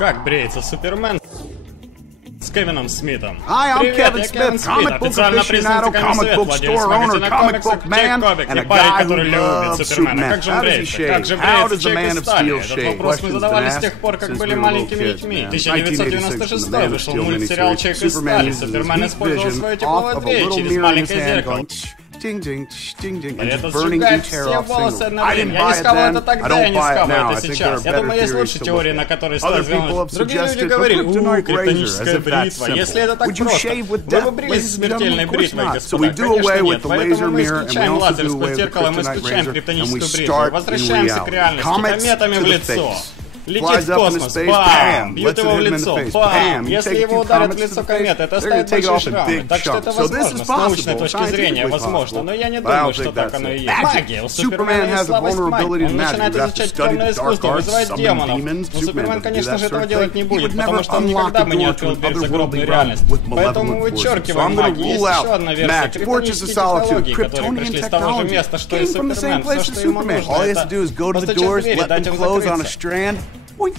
Как бреется Супермен с Кевином Смитом? Hi, I'm Привет, Kevin я Кевин Smith, Смит, comic book официально признанный aficionado, комик comic book владелец store магазина owner, comic комиксов book man, Джек Кобик and и a парень, guy который who любит loves Супермена. Superman. Как же он How does he бреется? shave? Как же How бреется does the Джек man из of стали? steel Этот shave? вопрос мы Questions задавали been с тех asked пор, как since были we were маленькими little детьми. kids, В man. 1996 The Man of вышел Steel мультсериал miniseries. Человек из Superman стали. uses his Супермен heat использовал vision свое off тепловое of a дверь little через mirror in his маленькое hand зеркало. going ding, ding, ding, ding, И and это just burning сжигает each hair все off волосы single. одновременно. I didn't Я не buy it сказал then. это I тогда, я don't не buy it сказал now. I это think there сейчас. are Я думаю, better есть theories лучшие to теории, look на at. которые Other стоит people have взглянуть. Другие люди suggested the говорили, kryptonite криптоническая razor, as if that's бритва. simple. Если это так Would you просто, shave with вы death, бы брились ladies and смертельной gentlemen? Of course бритвой, not. So господа. we do Конечно away нет. with the Поэтому laser мы mirror, and we исключаем also do лазерское away with the зеркало, мы kryptonite исключаем razor, and we криптоническую бритву. start in Возвращаемся к reality. реальности. Comets Кометами to в the лицо. face. Летит Flies в up into космос, space, бам! bam, Бьют lets его it в hit him in лицо, the face, бам! bam. You Если take a его few ударят в comets to лицо the face, кометы, это they're gonna оставит take it большие off in шрамы. big Так что chunks. это So this возможно, is с научной possible, точки зрения scientifically возможно. possible. Но я не But I думаю, don't что think так that's оно и it. есть. Магия. У Superman Супермена has есть a слабость к магии. vulnerability to Он magic. начинает You have to изучать study темное the dark искусство, arts, вызывать summon демонов. demons. Но Superman Супермен, doesn't do конечно that же, sort этого of делать thing. не He будет, would потому never что он unlock никогда the бы не door to открыл an дверь в загробную otherworldly realm реальность. with Поэтому malevolent forces. вычеркиваем So I'm gonna магию. Есть rule еще out одна версия. Max, Fortress of Криптонические Solitude, технологии, которые Kryptonian пришли с того же technology. места, что и Came from the same Супермен. place Все, as что ему Superman. нужно, All he has это to do is go to the постучать в doors, дверь и let дать them им close on a закрыться. strand.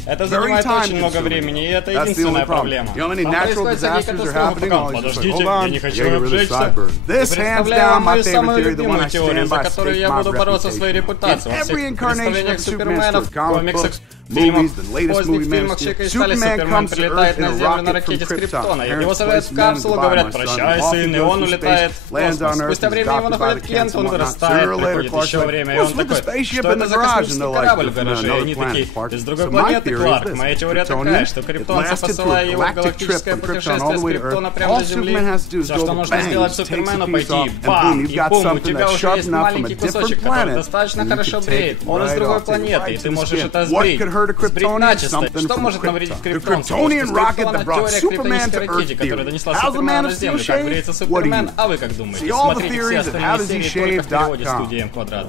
Это Very занимает очень много time-consuming. времени, и это That's the единственная only problem. проблема. You know how many Там natural происходят всякие disasters are катастрофы, happening? пока All these подождите, like, hold я on, не I хочу gotta get rid of the обжечься. sideburn. This, hands Представляю down, вам my мою favorite самую theory, the one любимую I теорию, stand за by, которую stake я my буду бороться своей reputation. репутацией. In Во every всех incarnation представлениях of Супермена, Superman в story, comic комиксах, books, фильмах, movies, the latest поздних movie, Man of фильмах Steel, Человека из стали Superman Супермен comes to прилетает Earth in на a Землю на rocket from ракете с Krypton. Криптона. Parents Его сажают в place men, капсулу, goodbye, говорят my son. «прощай, Off he сын», и goes он to улетает space, в lands космос. on Earth, Спустя he's время ему adopted by находит the клиент, kids он and whatnot. вырастает, Sooner or later, проходит Clark's еще like, время, и "What's он with the такой, spaceship что in это the за garage?» And космический they're like, корабль в "It's from гараже?» И another они planet, такие, Clark. из другой So my планеты, theory is Кларк. this. Моя теория Kryptonian, такая, что it Криптонцы lasted through a посылая его в galactic trip галактическое from Krypton all путешествие the с way to Earth. Криптона прямо All до Земли. Superman has to do is Все, go что to нужно bang, сделать just takes a Супермену, piece пойти, off, and бам, boom, you've и got бум, у something тебя that's уже sharp есть enough from a маленький different кусочек, который planet, достаточно and you хорошо can take бреет. it Он из right другой off, take it планеты, right и to ты the можешь skin. это What сбрить. could hurt a Сбрить Kryptonian? начисто. Something Что from может навредить Krypton. The криптонцам? Kryptonian С rocket Криптона that brought теория Superman криптонической to Earth ракете, которая theory. донесла How's the Супермена Man на of Steel Землю. Как shaved? бреется What do you Супермен? know? А вы как думаете? See all the Смотрите все theories of how остальные does he серии только shave в переводе .com. студии М Квадрат.